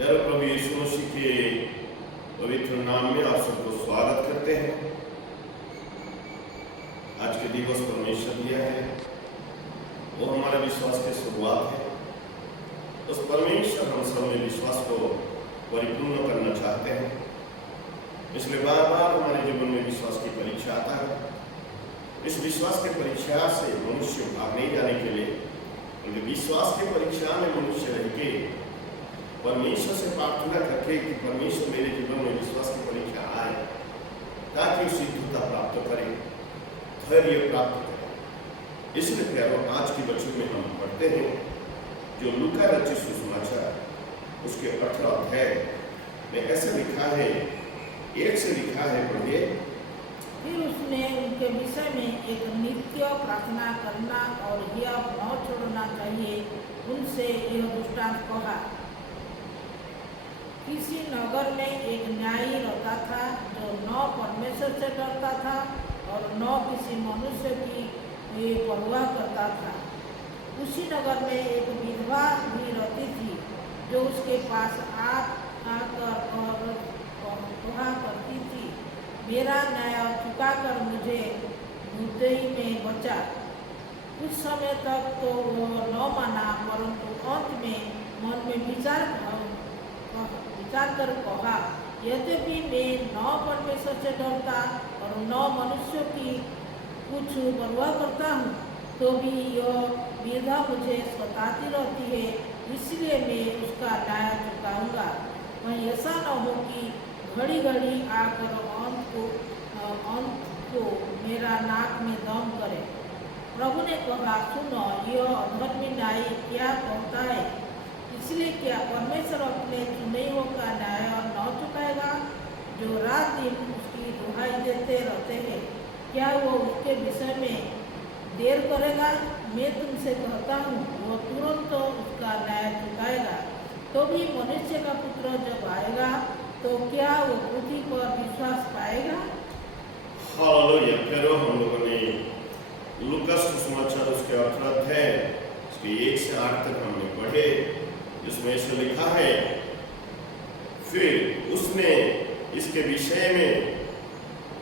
प्यारे प्रभु यीशु मसीह के पवित्र नाम में आप सबको स्वागत करते हैं। आज के दिवस परमेश्वर दिया है, वो हमारे विश्वास की शुरुआत है। उस परमेश्वर हम सब में विश्वास को परिपूर्ण करना चाहते हैं, इसलिए बार बार हमारे जीवन में विश्वास की परीक्षा आता है। इस विश्वास की परीक्षा से मनुष्य भाग नहीं जाने के लिए, क्योंकि विश्वास की परीक्षा में मनुष्य रह के परमेश्वर से प्रार्थना करके कि परमेश्वर मेरे जीवन में विश्वास की परीक्षा आए, ताकि वो सिद्धता प्राप्त करे, धैर्य प्राप्त करे। इसलिए प्यारो, आज की वचन में हम पढ़ते हैं जो लूका रचित सुसमाचार उसके 18 अध्याय में ऐसे लिखा है, 1 से लिखा है, पढ़िए। फिर उसने उनके विषय में एक नित्य प्रार्थना करना और यह न छोड़ना चाहिए, उनसे यह दृष्टांत कहा। किसी नगर में एक न्यायी रहता था, जो न परमेश्वर से डरता था और न किसी मनुष्य की परवाह करता था। उसी नगर में एक विधवा भी रहती थी, जो उसके पास आकर और कहा करती थी, मेरा न्याय चुकाकर मुझे मुद्दई में बचा। कुछ समय तक तो वो न माना, परंतु अंत में मन में विचार कर कहा, यद्यपि मैं न परमेश्वर से डरता और न मनुष्य की कुछ परवाह करता हूँ, तो भी यह विधवा मुझे सताती रहती है, इसलिए मैं उसका न्याय चुकाऊंगा। वहीं ऐसा न हो कि घड़ी घड़ी आकर अंत को मेरा नाक में दम करे। प्रभु ने कहा, सुनो, यह अधर्मी न्यायी क्या कहता है। इसलिए क्या परमेश्वर अपने चुने का न्याय न चुकाएगा, जो रात दिन उसकी दुहाई देते रहते हैं? क्या वो उसके विषय में देर करेगा? मैं तुमसे कहता हूँ, वो तुरंत उसका न्याय चुकाएगा। तो भी मनुष्य का पुत्र जब आएगा, तो क्या वो पृथ्वी पर विश्वास पाएगा? हालेलुया। प्यारो, हम लोगों ने लूका सुसमाचार उसके 18 अध्याय उसके 1 से 8 तक हमने पढ़े, जिसमें ऐसे लिखा है, फिर उसने इसके विषय में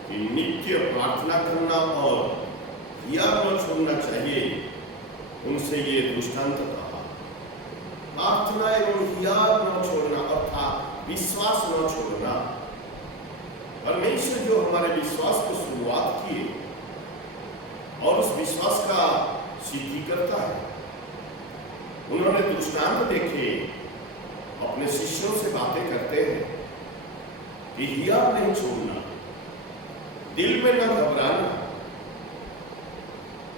कि नित्य प्रार्थना करना और हिया न छोड़ना चाहिए, उनसे ये दृष्टांत कहा। प्रार्थना एवं हिया न छोड़ना अर्थात विश्वास न छोड़ना। परमेश्वर जो हमारे विश्वास को शुरुआत किए और उस विश्वास का सिद्धि करता है। उन्होंने दृष्टांत देखे, अपने शिष्यों से बातें करते हैं कि हिया नहीं छोड़ना, दिल में न घबराना।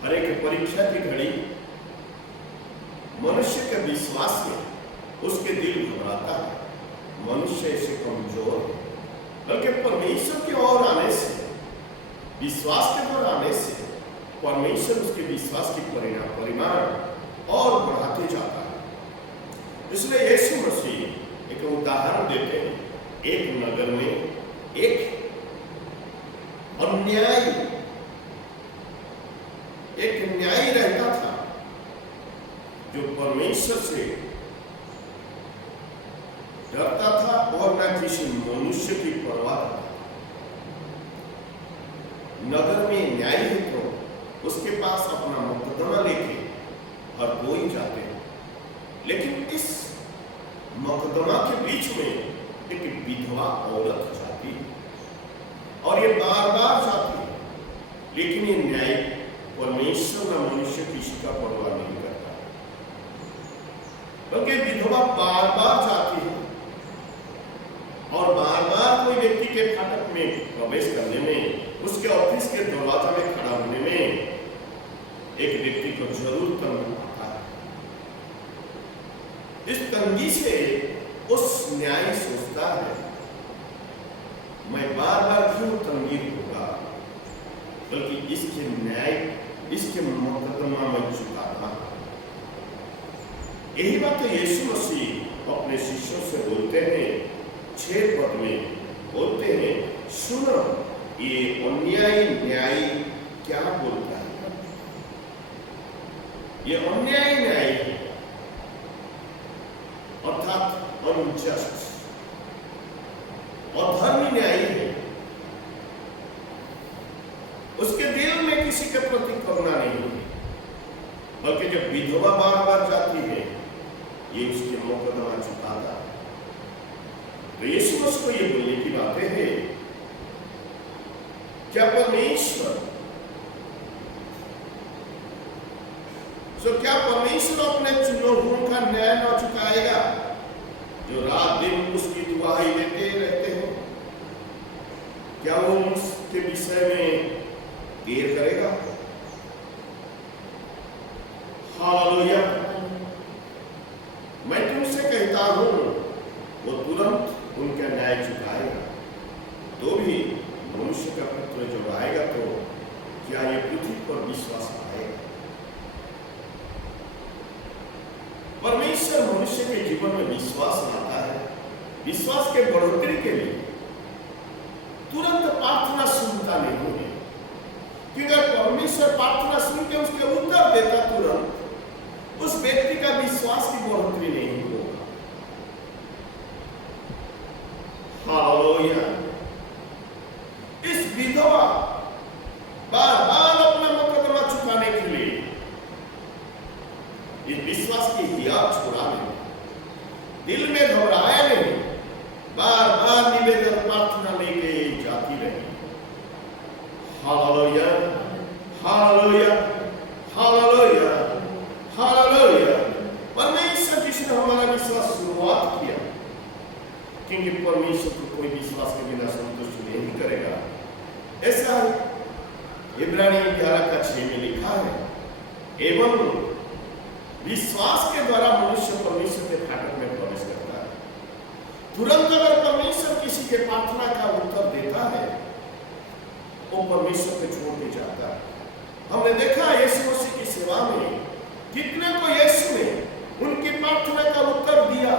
हर एक परीक्षा की घड़ी मनुष्य के विश्वास में उसके दिल घबराता है, मनुष्य ऐसे कमजोर है, बल्कि परमेश्वर की ओर आने से, विश्वास के ओर आने से परमेश्वर उसके विश्वास की परिमाण और बढ़ाते जाता है। इसलिए यीशु मसीह एक उदाहरण देते हैं। एक नगर में एक न्यायी रहता था, जो परमेश्वर से डरता था और न किसी मनुष्य की परवाह करता था। नगर में न्यायी है तो उसके पास अपना मुकदमा लेके हर कोई जाते हैं, लेकिन इस मुकदमा के बीच में एक विधवा औरत जाती है, और ये बार बार जाती है, लेकिन ये न्याय परमेश्वर न मनुष्य किसी का परवाह नहीं करता, क्योंकि विधवा बार बार जाती है और बार बार कोई व्यक्ति के फाटक में प्रवेश करने में, उसके ऑफिस के दरवाजा में खड़ा होने में एक व्यक्ति को जरूर तंग आता है। इस तंगी से उस न्यायी सोचता है, मैं बार बार क्यों तंगी होगा, बल्कि इसके न्याय, इसके मुकदमा में चुकाता। यही बात यीशु मसीह अपने शिष्यों से बोलते हैं, 6 पद में बोलते हैं, सुनो, ये अन्यायी न्यायी क्या बोलता है। ये अन्यायी न्यायी अर्थात बिल्कुल जस्ट और धर्मी न्यायी है। उसके दिल में किसी के प्रति करुणा नहीं है, बल्कि जब विधवा बार बार जाती है ये उसके मुकदमा चुकाता है। तो यीशु उसको ये बोलने की बातें है, क्या परमेश्वर अपने चुने हुओं का न्याय न चुकाएगा जो रात दिन उसकी दुआई देते रहते हैं? क्या वो उसके विषय में देर करेगा? हालेलुया। मैं तुमसे कहता हूं वो तुरंत उनका न्याय चुकाएगा। तो भी मनुष्य का पुत्र जब आएगा तो क्या ये पृथ्वी पर विश्वास पाएगा? परमेश्वर मनुष्य के जीवन में विश्वास लाता है। विश्वास के बढ़ोतरी के लिए तुरंत प्रार्थना सुनता नहीं है, क्योंकि अगर परमेश्वर प्रार्थना सुन के उसके उत्तर देता तुरंत, उस व्यक्ति का विश्वास की बढ़ोतरी नहीं होगा। हालेलुया। इस विधवा बार बार अपना मुकदमा चुकाने के लिए इस विश्वास की हियाव छुड़ाने, दिल में घबराए नहीं, बार बार निवेदन प्रार्थना लेके जाती रही। Hallelujah, hallelujah, hallelujah, hallelujah. परमेश्वर जिसने हमारा विश्वास शुरुआत किया, क्योंकि परमेश्वर को कोई विश्वास के बिना संतुष्ट नहीं करेगा। ऐसा इब्रानी 11:6 में लिखा है, एवं विश्वास के द्वारा मनुष्य परमेश्वर के फाटक में प्रवेश करता है। तुरंत अगर परमेश्वर किसी के प्रार्थना का उत्तर देता है, वो परमेश्वर को छोड़ के जाता है। हमने देखा यीशु मसीह की सेवा में कितने को यीशु ने उनकी प्रार्थना का उत्तर दिया।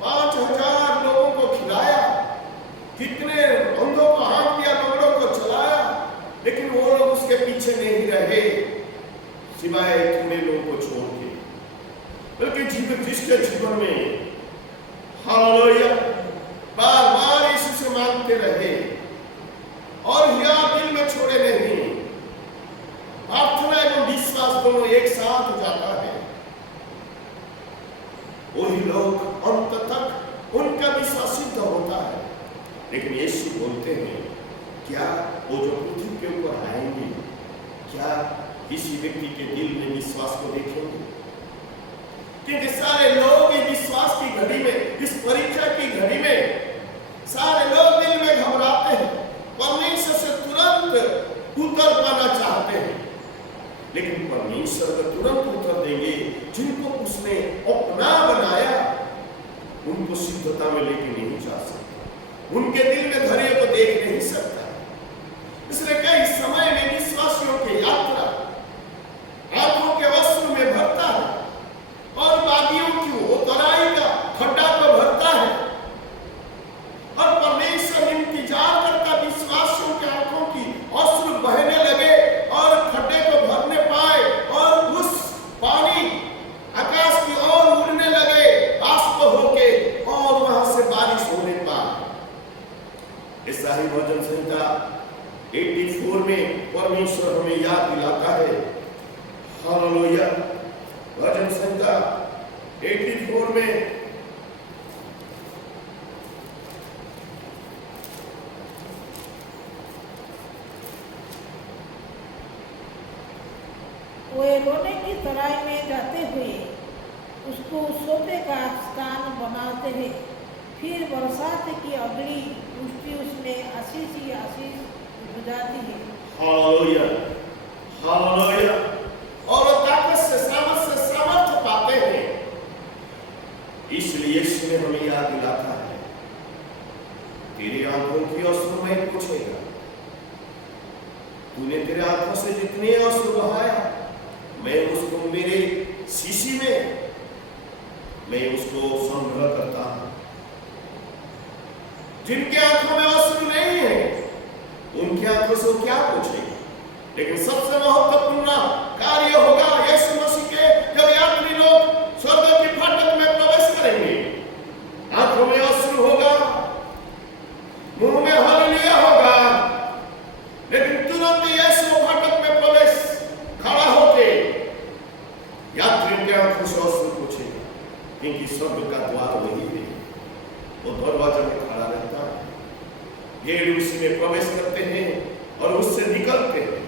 5000 लोगों को खिलाया, कितने अंधों को हाँक दिया, बंगड़ों को चलाया, लेकिन वो लोग उसके पीछे नहीं रहे सिवाय थोड़े लोगों को छोड़ के। बल्कि जिसके जीवन में हालेलुया बार बार यीशु से मांगते रहे और हियाव दिल में छोड़े नहीं। प्रार्थना एवं विश्वास दोनों एक साथ हो जाता है। वही लोग अंत तक उनका विश्वास सिद्ध होता है। लेकिन यीशु बोलते हैं, क्या वो जो पृथ्वी के ऊपर आएंगे, क्या किसी व्यक्ति के दिल में विश्वास को देखेंगे? क्योंकि सारे लोग इस विश्वास की घड़ी में, इस परीक्षा की घड़ी में, सारे लोग दिल में घबराते हैं, परमेश्वर से तुरंत उत्तर पाना चाहते हैं। लेकिन परमेश्वर अगर तुरंत उत्तर देंगे, जिनको उसने अपना बनाया, उनको सिद्धता में लेके नहीं जा सकता, उनके दिल में धैर्य को देख नहीं सकता। इसलिए कई समय में विश्वासियों की यात्रा आंखों के वस्त्र में भरता है और वादियों की उतराई का खड्डा को भरता है, और परमेश्वर इंतजार करता विश्वासियों के आंखों की अश्रु बहने लगे और खड्डे को भरने पाए और उस पानी आकाश की ओर उड़ने लगे बाष्प होके और वहां से बारिश होने पाए। ऐसा ही भजन संहिता 84 में परमेश्वर हमें याद दिलाता है। हालेलुया। भजन संहिता 84 में वे रोने की तराई में जाते हुए उसको सोते का स्थान बनाते हैं। फिर बरसात की अगली पुष्टि उसमें आशीष ही आशीष बुझाती है। Hallelujah, hallelujah. और ताकत से सामर्थ पाते हैं। इसलिए यीशु ने हमें याद दिलाता है, तेरी आंखों की अश्रु मैं पूछेगा, तूने तेरे आंखों से जितने अश्रु बहाया, मैं उसको मेरे शीशी में मैं उसको संग्रह करता हूं। जिनके आंखों में अश्रु नहीं है, उनकी आंखों से वो क्या पूछेगा? लेकिन सबसे महत्वपूर्ण कार्य होगा यीशु मसीह के जब यात्री लोग स्वर्ग के फाटक में प्रवेश करेंगे, क्योंकि स्वर्ग का द्वार वही है, वो दरवाजा में खड़ा रहता है। भेड़ उसी में प्रवेश करते हैं और उससे निकलते हैं।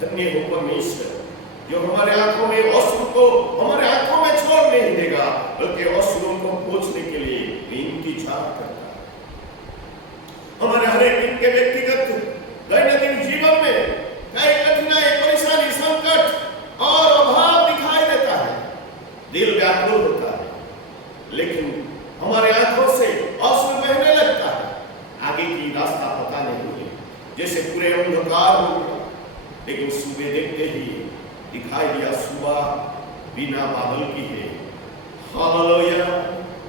धन्य हो परमेश्वर जो हमारे आंखों में अश्रु को हमारे आंखों में छोड़ नहीं देगा, बल्कि अश्रुओं को पोंछने के लिए इंतजार करता है। हमारे हर एक दिन के व्यक्तिगत दैनंदिन जीवन में कई कठिनाई, परेशानी, संकट और अभाव दिखाई देता है, दिल व्याकुल होता है, लेकिन हमारे आंखों से अश्रु बहने लगता है। आगे की रास्ता पता नहीं है, जैसे पूरे अंधकार हो गया, लेकिन सुबह देखते ही दिखाई दिया सुबह बिना बादल की है। Hallelujah,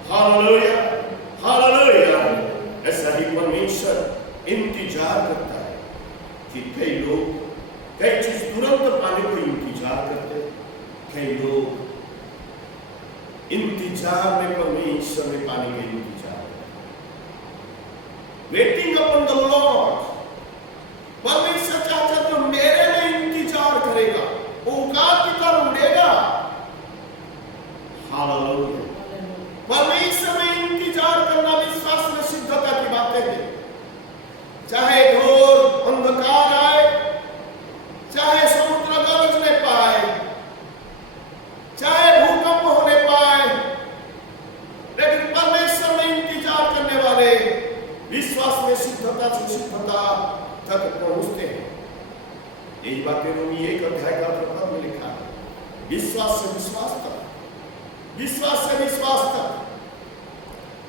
hallelujah, hallelujah. ऐसा ही परमेश्वर इंतजार करता है कि कई लोग कई चीज तुरंत पाने को इंतजार करते, कई लोग इंतजार में परमेश्वर में पाने के इंतजार, वेटिंग अपॉन द लॉर्ड। परमेश्वर चाहता जो मेरे में इंतजार करेगा वो उकाब की तरह उड़ेगा। हालेलुया। परमेश्वर में इंतजार करना विश्वास में सिद्धता की बातें हैं। चाहे घोर अंधकार आए, चाहे समुद्र गरजने पाए, चाहे भूकंप होने पाए, लेकिन परमेश्वर में इंतजार करने वाले विश्वास में सिद्धता से सिद्धता तक पहुंचते हैं। यही बातें रोमी 1 अध्याय का पद में लिखा है। विश्वास से विश्वास तक, विश्वास से विश्वास तक।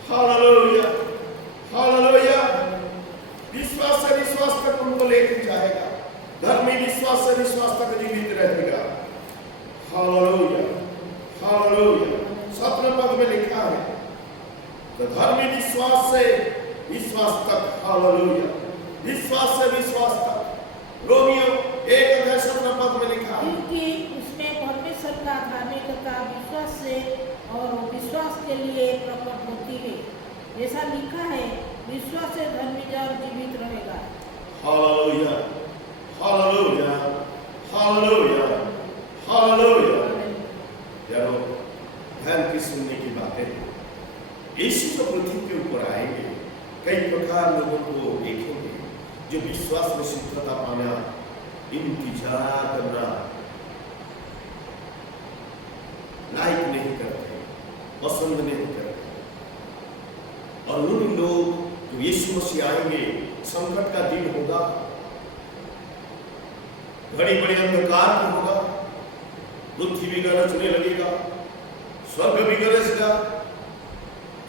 Hallelujah, hallelujah. विश्वास से विश्वास तक उनको लेकर जाएगा। धर्मी विश्वास से विश्वास तक जीवित रहेगा। Hallelujah, hallelujah. 17 पद में लिखा है तो धर्मी विश्वास से विश्वास तक। हालेलुया, विश्वास से विश्वास तक। रोमियो 1 अध्याय 17 पद में लिखा है क्योंकि उसमें परमेश्वर का धार्मिकता विश्वास से और विश्वास के लिए प्रकट होती है। ऐसा लिखा है, विश्वास से धर्मी जन जीवित रहेगा। Hallelujah, hallelujah, hallelujah, hallelujah. यारो ध्यान की सुनने की बातें। यीशु तो पृथ्वी के ऊपर आएंगे, कई प्रकार लोगों को देखेंगे जो विश्वास में सिद्धता पाना, इंतजार करना लायक नहीं करते, पसंद नहीं करते। और उन लोग जो यीशु मसीह आएंगे, संकट का दिन होगा, घड़ी बड़े अंधकार में होगा, पृथ्वी भी गरजने लगेगा, स्वर्ग भी गरजेगा,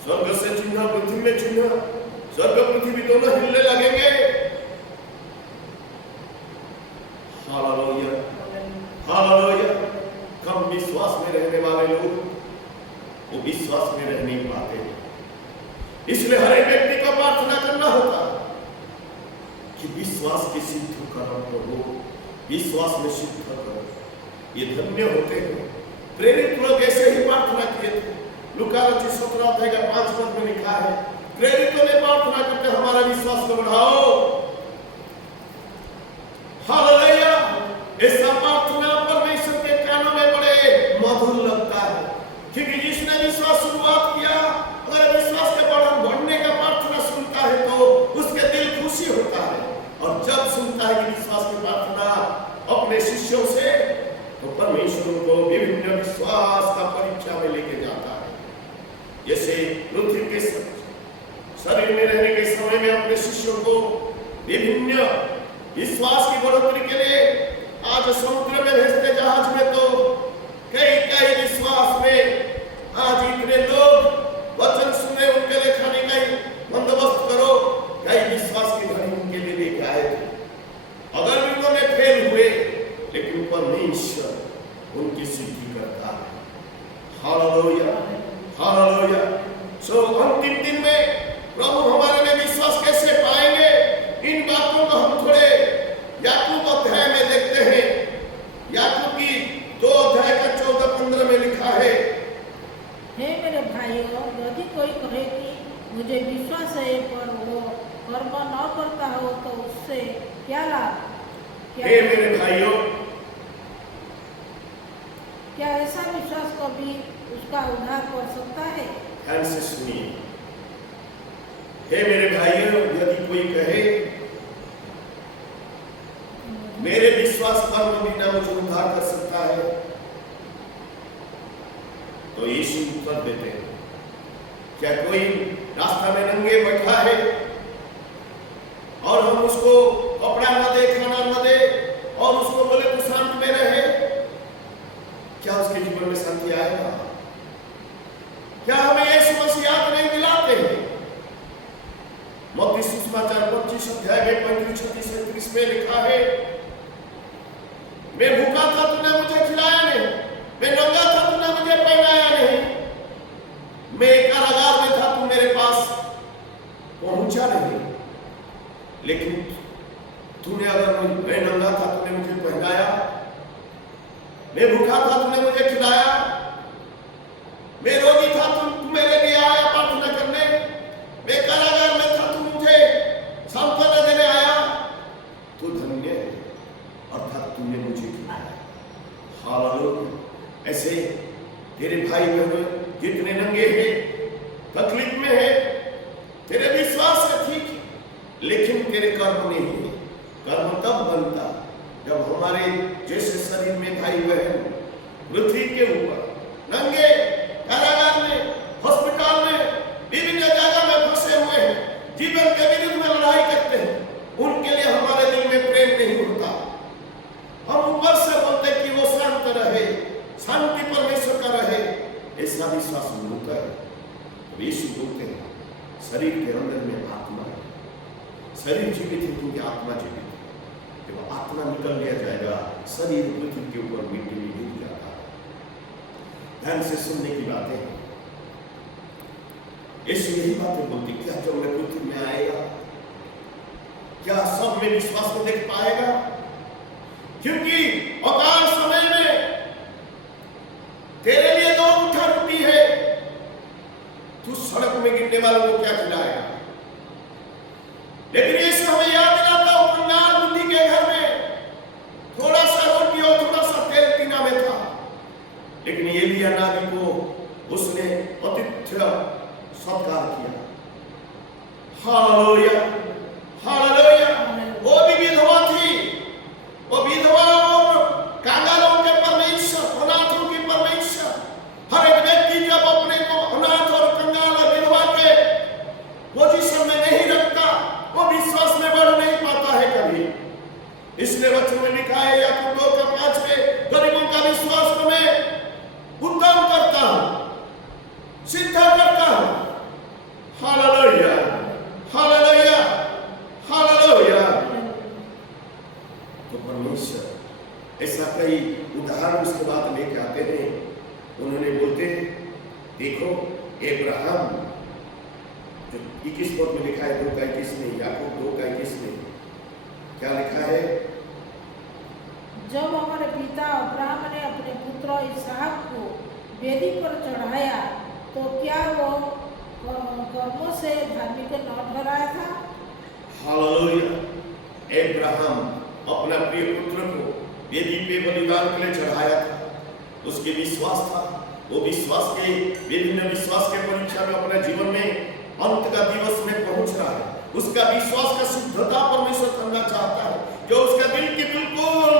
स्वर्ग से चिन्ह, पृथ्वी में चिन्ह, स्वर्ग पृथ्वी दोनों हिलने लगेंगे। Hallelujah, hallelujah. कम विश्वास में रहने वाले लोग वो विश्वास में रह नहीं पाते। इसलिए हर एक व्यक्ति को प्रार्थना करना होगा कि विश्वास की सिद्ध करो प्रभु, विश्वास में सिद्ध करो। ये धन्य होते हैं प्रेरित लोग ऐसे ही प्रार्थना किए थे। लूका रचित 17 अध्याय का 5 पद में लिखा है, प्रेरितों ने प्रार्थना करते हमारा विश्वास को बढ़ाओ। हालेलुया। ऐसा प्रार्थना परमेश्वर के कानों में बड़े मधुर लगता है, क्योंकि जिसने विश्वास शुरुआत किया, अगर विश्वास के बढ़ने का प्रार्थना सुनता है तो उसके दिल खुशी होता है। और जब सुनता है कि विश्वास की प्रार्थना अपने शिष्यों से, तो परमेश्वर को विभिन्न विश्वास का परीक्षा में लेके जाता है। जैसे पृथ्वी के शरीर में रहने के समय में अपने शिष्यों को विभिन्न विश्वास की बढ़ोतरी के लिए आज समुद्र में भेजते जहाज में, तो कई विश्वास में आज इतने लोग वचन सुने, उनके लिए खाने का बंदोबस्त करो। कई विश्वास की घड़ी उनके लिए लेके आए थे। अगर भी उन्होंने फेल हुए, लेकिन परमेश्वर उनकी सिद्धि करता है। Hallelujah, hallelujah. सो अंतिम दिन में प्रभु हमारे में विश्वास कैसे पाएंगे, इन बातों को हम थोड़े याकूब अध्याय में देखते हैं। याकूब की 2 अध्याय का 14-15 में लिखा है, हे मेरे भाइयों, यदि कोई कहे कि मुझे विश्वास है पर वो कर्म न करता हो तो उससे क्या लाभ? हे मेरे भाइयों, क्या ऐसा विश्वास कभी उस उसका उद्धार कर सकता है। ध्यान से सुनिए, हे मेरे भाइयों, यदि कोई कहे मेरे विश्वास पर बिना मुझे उद्धार कर सकता है, तो यीशु उत्तर देते हैं, क्या कोई रास्ता में नंगे बैठा है और हम उसको कपड़ा न दे, खाना न दे और उसको बोले तू शांत में रहे, क्या उसके जीवन में शांति आएगा? क्या हमें यीशु मसीह याद नहीं दिलाते हैं? मत्ती सुसमाचार 25 अध्याय में 35-36 में लिखा है, मैं भूखा था तूने मुझे खिलाया नहीं, मैं नंगा था तूने मुझे पहनाया नहीं, मैं कारागार में था तू मेरे पास पहुंचा नहीं, लेकिन तूने अगर मैं नंगा था तूने मुझे पहनाया, मैं भूखा था तूने मुझे खिलाया, मैं रोगी था तू मेरे लिए आया प्रार्थना करने, मैं कारागार में था तू मुझे सांत्वना देने आया, तू धन्य है अर्थात तूने मुझे खिलाया। हालेलुया। ऐसे तेरे भाई बहन जितने नंगे हैं, तकलीफ में है, तेरे विश्वास है ठीक, लेकिन तेरे कर्म नहीं है। कर्म तब बनता जब हमारे जैसे शरीर में भाई बहन पृथ्वी के ऊपर नंगे कारागार में, हॉस्पिटल में, विभिन्न जगह में फंसे हुए हैं, जीवन के विरुद्ध में लड़ाई करते हैं, उनके लिए हमारे दिल में प्रेम नहीं होता। हम ऊपर से बोलते कि वो शांत रहे, शांति परमेश्वर का रहे, ऐसा विश्वास होता है। यीशु बोलते हैं शरीर के अंदर में आत्मा है, शरीर जीवित है क्योंकि आत्मा जीवित है। जब आत्मा निकल लिया जाएगा, शरीर पृथ्वी के ऊपर मिट्टी में गिर जाता है। ध्यान से सुनने की बातें हैं। यीशु यही बातें बोलती, क्या जब मैं पृथ्वी में आएगा, क्या सब में विश्वास को देख पाएगा? क्योंकि अकाल समय में तेरे लिए 2 मुट्ठा रोटी है, तू सड़क में गिरने वालों को क्या खिलाएगा? लेकिन यीशु हमें याद दिलाता है, कंगाल बुद्धि के घर में थोड़ा सा रोटी और थोड़ा सा तेल पीना में था, लेकिन एलिया नबी को उसने आतिथ्य सत्कार किया। Hallelujah, hallelujah. वो भी विधवा थी, वो विधवा और कांगालों के परमेश्वर, अनाथों की परमेश्वर। हर एक व्यक्ति जब अपने को अनाथ और कंगाल और विधवा के पोजीशन में नहीं रखता, वो विश्वास में बढ़ नहीं पाता है कभी। इसलिए वचन में लिखा है, याकूब 2:5 में, गरीबों का विश्वास को मैं उत्तम करता हूं, सिद्ध करता हूं। Hallelujah, hallelujah, hallelujah. तो परमेश्वर ऐसा कई उदाहरण उसके बाद लेके आते हैं। उन्होंने बोलते हैं, देखो अब्राहम, जो 21 पद में लिखा है 2:21 में, याकूब 2:21 में क्या लिखा है? जब हमारे पिता अब्राहम ने अपने पुत्र इसहाक को वेदी पर चढ़ाया, तो क्या वो कर्मों से धार्मिक न ठहराया था? हालेलुया। अब्राहम अपना प्रिय पुत्र को वेदी पे बलिदान के लिए चढ़ाया था, उसके विश्वास था। वो विश्वास के विभिन्न विश्वास के परीक्षा में अपने जीवन में अंत का दिवस में पहुंच रहा है। उसका विश्वास का शुद्धता परमेश्वर करना चाहता है, जो उसका दिल के बिल्कुल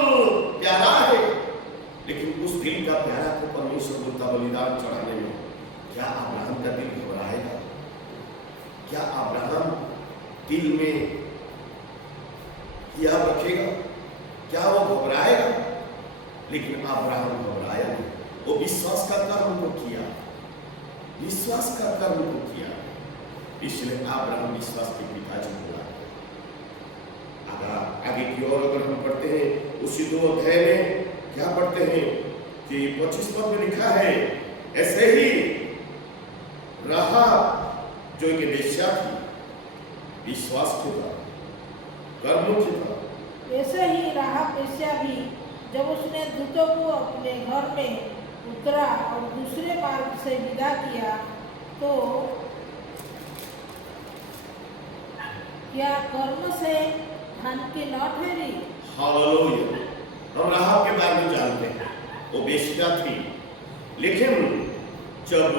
प्यारा है, लेकिन उस दिल का प्यारा को परमेश्वर बोलता बलिदान चढ़ाने में क्या अब्राहम का दिल घबराएगा? क्या अब्राहम दिल में याद रखेगा? क्या वो घबराएगा? लेकिन अब्राहम घबराया नहीं, वो विश्वास का कर्म को किया, विश्वास का कर्म को किया। इसलिए अब्राहम विश्वास के पिताजी बोला। आगे की ओर अगर हम पढ़ते हैं, उसी 2 अध्याय में क्या पढ़ते हैं कि 25 पद में लिखा है, ऐसे ही राहाब जो एक वेश्या थी, विश्वास के द्वारा, कर्म के द्वारा, ऐसे ही राहाब वेश्या भी जब उसने दूतों को अपने घर में उतरा और दूसरे मार्ग से विदा किया, तो क्या कर्म से धन की न ठहरी? हालेलुया। हम राहाब के बारे में जानते हैं, वो वेश्या थी, लेकिन जब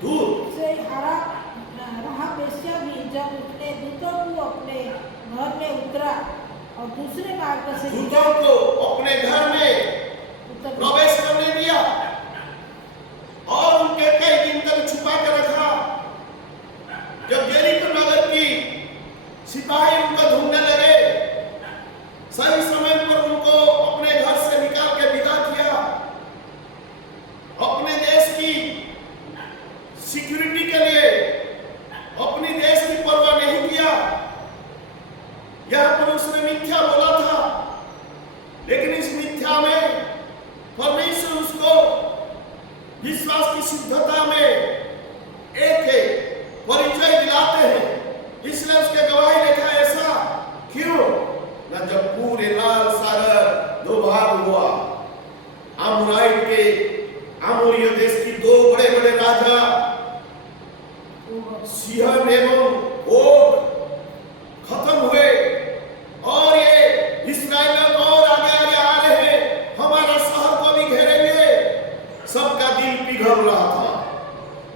दूत से रहा वेश्या भी जब उसने दूतों को अपने घर में उतरा और दूसरे मार्ग से दूतों को अपने घर में प्रवेश करने दिया और उनके कई दिन तक छुपा कर रखा। जब यरीको नगर की सिपाही उनको ढूंढने लगे, सही समय पर उनको अपने घर से निकाल के विदा किया। अपने देश की सिक्योरिटी के लिए अपने देश की परवाह नहीं किया। यहां पर उसने मिथ्या बोला था, लेकिन इस मिथ्या में परमेश्वर उसको विश्वास की सिद्धता में एक परिचय दिलाते हैं। इसलिए उसके गवाही लिखा ऐसा क्यों न जब पूरे लाल सागर दो भाग हुआ, आमोरिय देश की दो बड़े बड़े राजा सिहन एवं ओग खत्म हुए और ये इस्राएल लोग और आगे आगे आ रहे हैं, हमारा शहर को भी घेरेंगे। सबका दिल पिघल रहा था।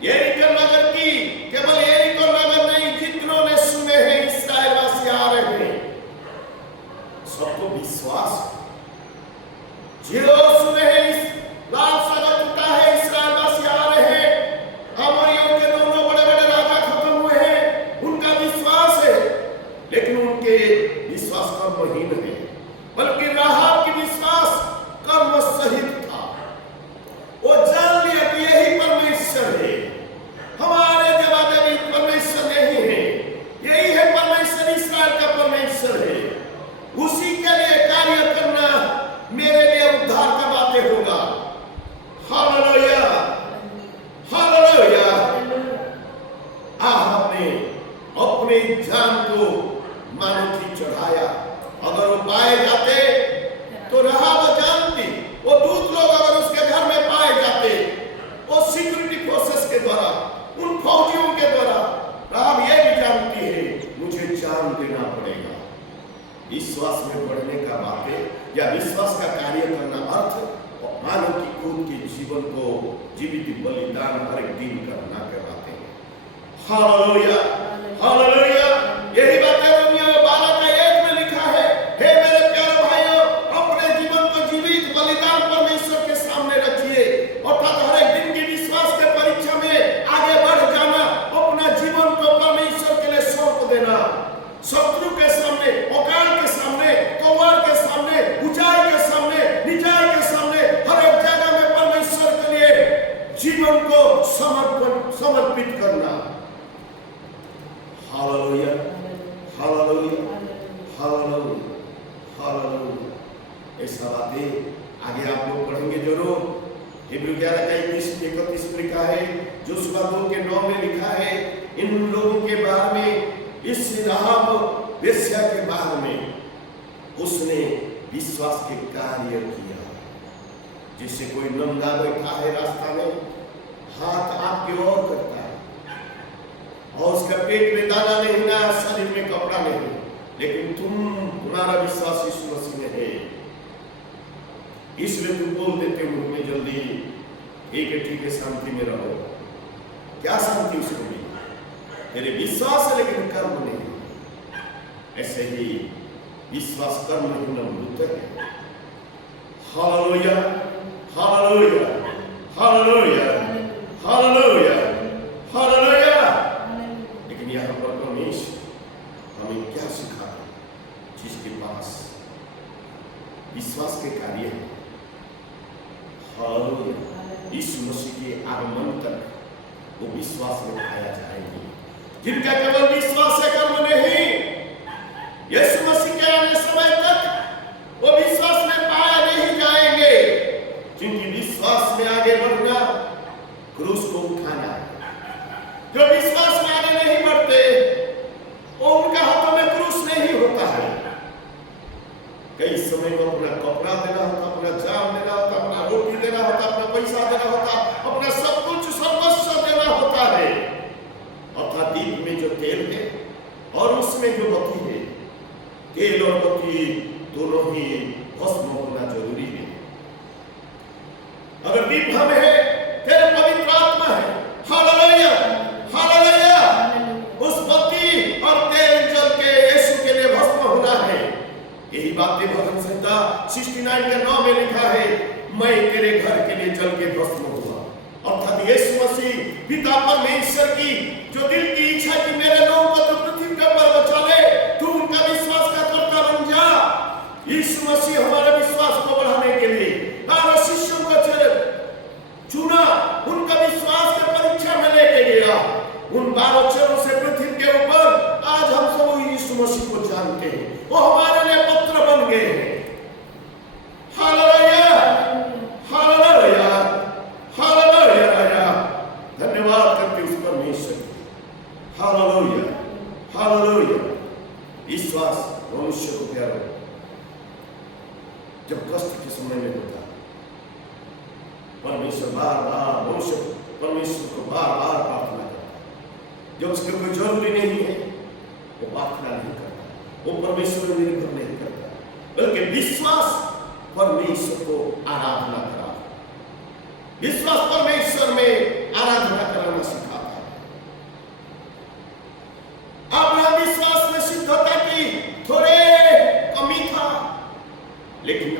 यरीको नगर की, केवल यरीको नगर नहीं, जितनों ने सुने हैं इस्राएलवासी आ रहे हैं, सबको विश्वास, जो सुने हैं इस लाल सागर टूटा है, इस्राएलवासी आ रहे हैं, अमोरियों के दोनों बड़े बड़े राजा खत्म हुए हैं, उनका विश्वास है। लेकिन उनके विश्वास कर्महीन है, बल्कि राहाब की विश्वास कर्म सहित था। वो जान लिया कि यही परमेश्वर है, हमारे देवादेवी परमेश्वर नहीं है, यही है परमेश्वर, इस्राएल का परमेश्वर है। उसी के लिए कार्य करना मेरे लिए उद्धार का बातें होगा। Hallelujah, hallelujah. आपने अपनी जान को मानो की चढ़ाया। अगर वो पाए जाते तो राहाब जानती, वो दूत लोग अगर उसके घर में पाए जाते, वो सिक्योरिटी फोर्सेस के द्वारा, उन फौजियों के द्वारा, राहाब ये भी जानती है मुझे जान देना पड़ेगा। विश्वास में बढ़ने का बातें या विश्वास का कार्य करना अर्थ मानव की खुद के जीवन को जीवित बलिदान हर एक दिन करना के बातें हैं। Hallelujah, hallelujah. यही बात है रोमियो 12:1 में लिखा है, हे मेरे प्यारे भाइयों, अपने जीवन को जीवित बलिदान परमेश्वर के सामने रखिए, अर्थात हर एक दिन की विश्वास के परीक्षा में आगे बढ़ जाना, अपना जीवन को परमेश्वर के लिए सौंप देना। शत्रु के सामने, औकात के सामने, तलवार के सामने, ऊंचाई के सामने, निचाई के सामने, हर एक जगह में परमेश्वर के लिए जीवन को समर्पित करना। Hallelujah, hallelujah, hallelujah, hallelujah. ऐसा बातें आगे आप लोग पढ़ेंगे जरूर। इब्री 11:31 में लिखा है, जोशुआ 2:9 में लिखा है, इन लोगों के बारे में, इस राहाब वेश्या के बारे में उसने विश्वास के कार्य किया। जिससे कोई नंगा बैठा है रास्ता में, हाथ आपकी ओर करता है और उसका पेट में दाना नहीं ना, शरीर में कपड़ा नहीं, लेकिन तुम्हारा विश्वास यीशु मसीह में है, इसलिए तुम बोल देते मुंह में जल्दी ठीक है शांति में रहो। क्या शांति उसको मिली? तेरे विश्वास है लेकिन कर्म नहीं। ऐसे ही विश्वास कर्म नहीं मृत है। Hallelujah, hallelujah, hallelujah, hallelujah, hallelujah. लेकिन यहाँ पर परमेश्वर हमें क्या सिखाता, जिसके पास विश्वास के कार्य है। हालेलुया। यीशु मसीह के आगमन तक वो विश्वास में पाया जाएंगे। जिनका केवल विश्वास है, कर्म नहीं, यीशु मसीह के आने समय तक वो विश्वास में पाया नहीं जाएंगे। जिनकी विश्वास में आगे बढ़ना, क्रूस को उठाना है। जो विश्वास में आगे नहीं बढ़ते, वो उनका हाथों में क्रूस नहीं होता है। कई समय में अपना कपड़ा देना होता, अपना जान देना होता, अपना रोटी देना होता, अपना पैसा देना होता, अपना सब कुछ सर्वस्व देना होता है। अर्थात दीप में जो तेल है और उसमें जो बत्ती है, तेल और बत्ती दोनों ही भस्म होना जरूरी है। अगर दीप हमें है, तेरे पवित्र आत्मा है। Hallelujah, hallelujah. उस बत्ती और तेल जल के यीशु के लिए भस्म होना है। यही बातें भजन संहिता 69 के 9 में लिखा है, मैं तेरे घर के लिए जल के भस्म हुआ। अर्थात यीशु मसीह पिता परमेश्वर की जो दिल की इच्छा की मेरे लोगों को तो पृथ्वी पर बचा ले, तू उनका विश्वास का कर्ता बन जा। यीशु मसीह हमारे विश्वास को बढ़ाने के लिए 12 शिष्यों को चुना, उनका विश्वास के परीक्षा में लेके गया। उन 12 चेलों से पृथ्वी के ऊपर आज हम सब यीशु मसीह को जानते हैं, वो हमारे लिए पत्र बन गए हैं। Hallelujah, hallelujah, hallelujah. धन्यवाद करते उस परमेश्वर की। Hallelujah, hallelujah. विश्वास मनुष्य को प्यारा जब कष्ट के समय में होता, परमेश्वर बार बार मनुष्य परमेश्वर को बार बार प्रार्थना करता। जब उसके कोई जरूरी नहीं है वो प्रार्थना नहीं करता, वो परमेश्वर में निर्भर नहीं करता, बल्कि विश्वास परमेश्वर को आराधना करा, विश्वास परमेश्वर में आराधना कराना सिखाता है। अब्राहम विश्वास में सिद्ध होता कि थोड़े कमी था, लेकिन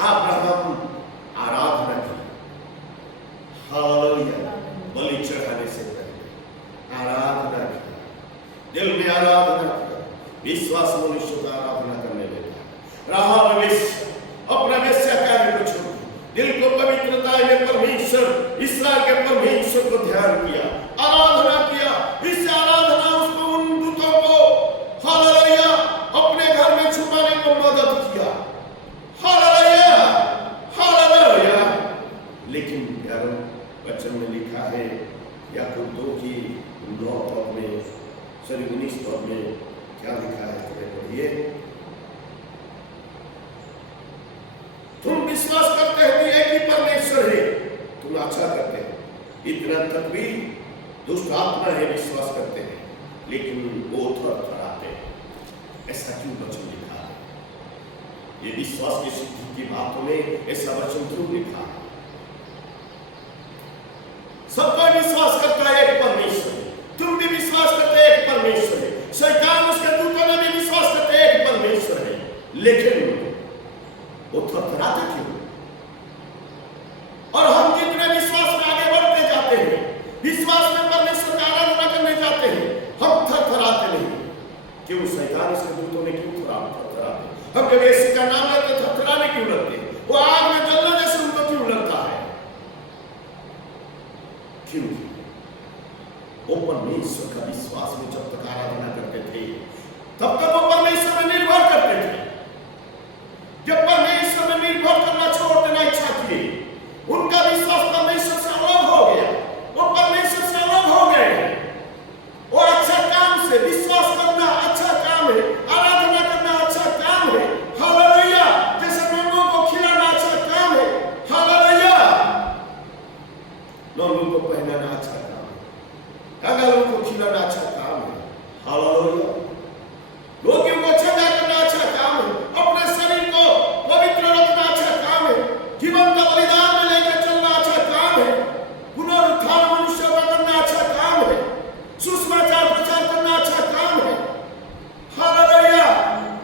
अब्राहम आराधना की। हालेलुया। बलि चढ़ाने से पहले आराधना की, दिल में आराधना की। विश्वास मनुष्य का आराधना करने लगा। राहाब वेश्या अपना वेश्या कार्य को छोड़ दिल को पवित्रता में परमेश्वर इस्राएल के परमेश्वर को ध्यान किया, आराधना किया। इस आराधना उसको उन दूतों को हालेलुया अपने घर में छुपाने को मदद किया। Hallelujah, hallelujah. लेकिन प्यारों वचन में लिखा है याकूब 2 की 9 पद में 19 पद में क्या लिखा है, पढ़िए। तुम विश्वास करते हो कि एक ही परमेश्वर है, तुम अच्छा करते हो। इतना तक भी दुष्ट आत्मा है विश्वास करते हैं, लेकिन वो थरथराते हैं। ऐसा क्यों वचन लिखा है? ये विश्वास की सिद्धि की बातों में ऐसा वचन क्यों लिखा है? सबका विश्वास करता है एक परमेश्वर है, तुम भी विश्वास करते हैं एक परमेश्वर है, शैतान उसके दूतों ने भी विश्वास करते हैं एक परमेश्वर है, लेकिन वो थरथराते क्यों? और हम जितने विश्वास में आगे बढ़ते जाते हैं, विश्वास में परमेश्वर का आराधना करने जाते हैं, हम थरथराते नहीं। क्यों? शैतान उसके दूतों ने क्यों थरथराते? हम जब यीशु का नाम लेते थरथराने क्यों लगते? वो आग में जलने जैसे उनको क्यों लगता है? क्यों? वो परमेश्वर का विश्वास में जब तक आराधना करते थे, तब तक वो परमेश्वर में निर्भर करते थे। जब परमेश्वर में निर्भर करना छोड़ देना इच्छा की, उनका विश्वास परमेश्वर से अलग हो गया, वो परमेश्वर से अलग हो गए। वो अच्छा काम से विश्वास करना अच्छा काम है, आराधना करना अच्छा काम है। हालेलुया। जैसे लोगों को खिलाना अच्छा काम है। हालेलुया। लोगों को पहनाना अच्छा काम है, लोगों को खिलाना अच्छा काम है। हालेलुया। रोगियों को चंगा करना अच्छा काम है, अपने शरीर को पवित्र रखना अच्छा काम है, जीवन का बलिदान में लेकर चलना अच्छा काम है, पुनरुत्थान मनुष्य का करना अच्छा काम है, सुसमाचार प्रचार करना अच्छा काम है। हालेलुया।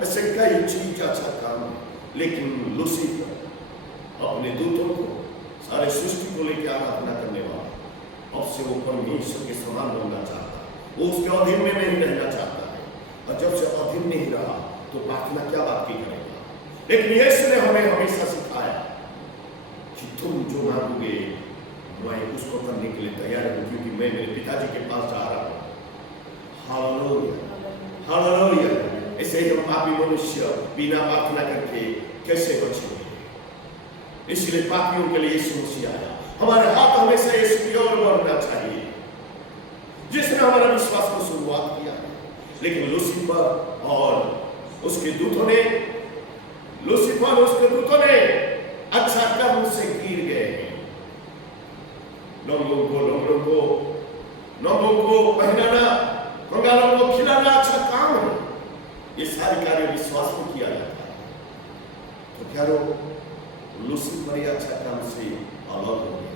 ऐसे कई चीज अच्छा काम है, लेकिन लूसीफर अपने दूतों को सारे सृष्टि को लेकर आराधना करने वाला, अब से वो परमेश्वर के समान बनना चाहता है, वो उसके अधीन में नहीं रहना चाहता है। और जब से अधीन नहीं रहा तो प्रार्थना क्या बात की करेगा? लेकिन यीशु ने हमें हमेशा सिखाया कि तुम जो मांगोगे मैं उसको करने के लिए तैयार हूं, क्योंकि मैं मेरे पिताजी के पास जा रहा हूं। Hallelujah, hallelujah. ऐसे ही हम पापी मनुष्य बिना प्रार्थना करके कैसे बचेंगे? इसलिए पापियों के लिए यीशु मसीह आया। हमारे हाथ हमेशा यीशु की ओर बढ़ना चाहिए, जिसने हमारा विश्वास को शुरुआत किया। लेकिन लूसीफर और उसके दूतों ने अच्छा कर्म से गिर गए। लोगों को पहनाना, कंगालों को खिलाना अच्छा काम है, ये सारे कार्य विश्वास में किया जाता है। तो प्यारो, लूसीफर या शैतान से अलग हो गया,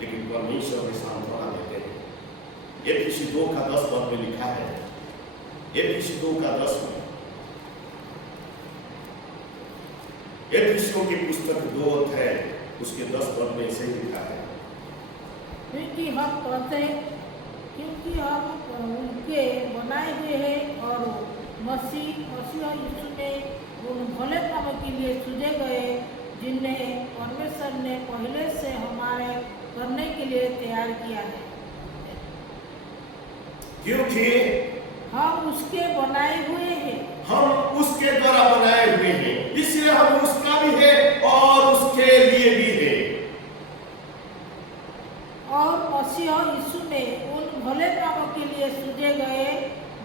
लेकिन परमेश्वर ने सांत्वना देते हैं। एफिसी 2:10 में लिखा है, एफिसी 2:10 में, एफिसियों की पुस्तक 2 अध्याय उसके 10 में ऐसे ही लिखा है, क्योंकि हम उनके बनाए हुए हैं और मसीह यीशु में उन भले कामों के लिए चुने गए जिन्हें परमेश्वर ने पहले से हमारे करने के लिए तैयार किया है। क्योंकि हम उसके बनाए हुए हैं, हम उसके द्वारा बनाए हुए हैं, इसलिए हम उसका भी है और उसके लिए भी है। और मसीह यीशु में उन भले कामों के लिए सुझे गए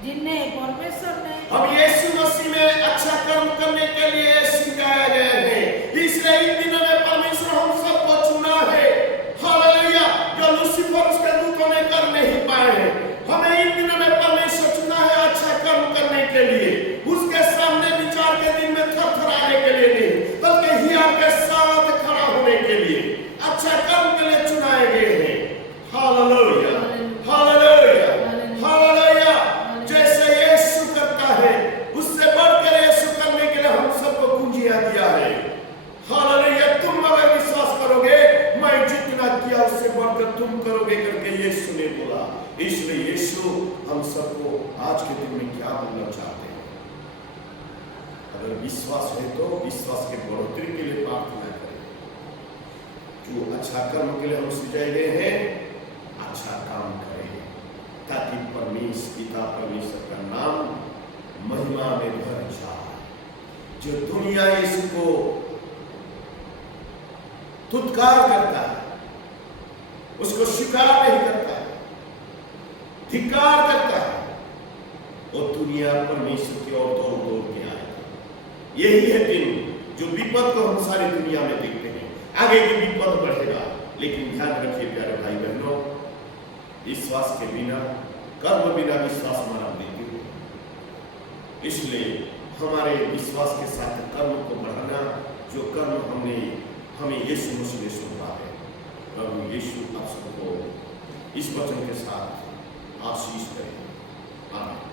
जिन्हें परमेश्वर ने हम यीशु मसीह में अच्छा कर्म करने के लिए सिखाए गए हैं। इसलिए इन दिनों में परमेश्वर हम सबको चुना है। हालेलुया। जो लूसीफर उसके दूतों ने कर नहीं पाए हैं, हमें इन दिनों में परमेश्वर चुना है अच्छा कर्म करने के लिए, उसके सामने विचार के दिन में थरथराने के लिए नहीं, बल्कि हिया के साथ खड़ा होने के लिए, अच्छा कर्म के लिए चुनाए गए हैं। Hallelujah, hallelujah, hallelujah. जैसे यीशु करता है, उससे बढ़कर यीशु करने के लिए हम सबको कुंजियां दिया है। हालेलुया। तुम अगर विश्वास करोगे, मैं जितना किया उससे बढ़कर तुम करोगे करके यीशु ने बोला। इसलिए यीशु हम सबको आज के दिन में क्या बोलना चाहते हैं? अगर विश्वास है तो विश्वास के बढ़ोतरी के लिए प्रार्थना करें। जो अच्छा कर्म के लिए हम सृजाए गए हैं, अच्छा काम करें ताकि परमेश्वर का नाम महिमा में भर जाए। जो दुनिया इसको तुत्कार करता है, उसको स्वीकार नहीं करता है, धिक्कार करता है, वो दुनिया परमेश्वर की ओर दौड़ के आएगा। यही है दिन जो विपद को हम सारी दुनिया में देखते हैं। आगे की विपद बढ़ेगा, लेकिन ध्यान रखिए प्यारे भाई बहनों, विश्वास के बिना, कर्म बिना विश्वास मानव नहीं है। इसलिए हमारे विश्वास के साथ कर्म को बढ़ाना, जो कर्म हमें यीशु मसीह ने सौंपा है, प्रभु यीशु आप सबको इस वचन के साथ आशीष करें। आमीन।